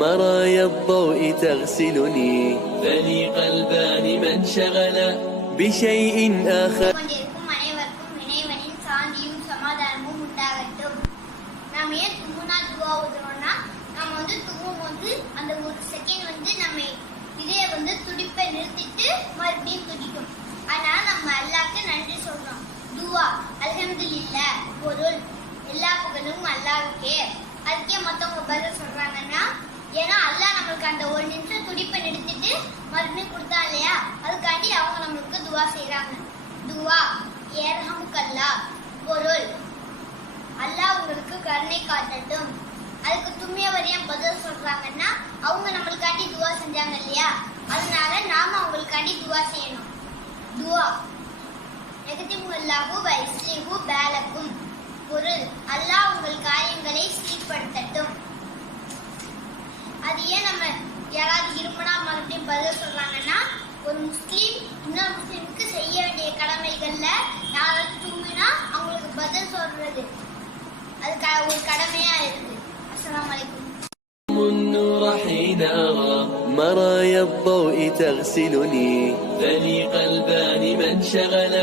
مرايا الضوء تغسلني ثني قلبان من شغل بشيء آخر. கொண்டிருக்கும் அனைவருக்கும் இறைவனின் சாந்தியும் சமாதானமும் உண்டாகட்டும். நாம் ஏன் தும்முனா துவா ஓதுறோம்னா, நம்ம தும்மும் போது அந்த ஒரு செகண்ட் நம்ம இதே துடிப்பை நிறுத்திட்டு மறுபடியும் துடிக்கும். அதனால நம்ம அல்லாஹ்க்கு நன்றி சொல்றோம். துவா அல்ஹம்துலில்லாஹ், பொருள் எல்லா புகழும் அல்லாஹ்வுக்கே. அதுக்கே மத்தவங்க பதில் சொல்றாங்கன்னா, ஏன்னா அல்லாஹ் நம்மளுக்கு அந்த ஒரு நிமிஷம் துடிப்பை நிறுத்திட்டு மறுபடியும் கொடுத்தா இல்லையா, அதுக்காண்டி அவங்க நம்மளுக்கு துவா செய்யறாங்க. துவா யர்ஹமுக்கல்லாஹ், பொருள் அல்லாஹ் உங்களுக்கு கருணை காட்டட்டும். அதுக்கு தும்மியவர் ஏன் பதில் சொல்றாங்கன்னா, அவங்க நம்மளுக்காண்டி துவா செஞ்சாங்க இல்லையா, அதனால நாம அவங்களுக்காண்டி துவா செய்யணும். துவா யக்திமுல்லாஹு வ யுஸ்லிஹு பாலக்கும், பொருள் அல்லாஹ் உங்கள் காரியங்களை சீர்படுத்தட்டும். அது ஏன் நம்ம யாராவது இருமுனா மறுபடியும் பதில் சொல்றாங்கன்னா, ஒரு முஸ்லீம் இன்னொரு முஸ்லீமுக்கு செய்ய வேண்டிய கடமைகள்ல யாராவது தும்மினா அவங்களுக்கு பதில் சொல்றது அதுக்காக ஒரு கடமையா இருக்குது. அஸ்ஸலாமு அலைக்கும். النور حين أرى مرايا الضوء تغسلني ثني قلبان من شغل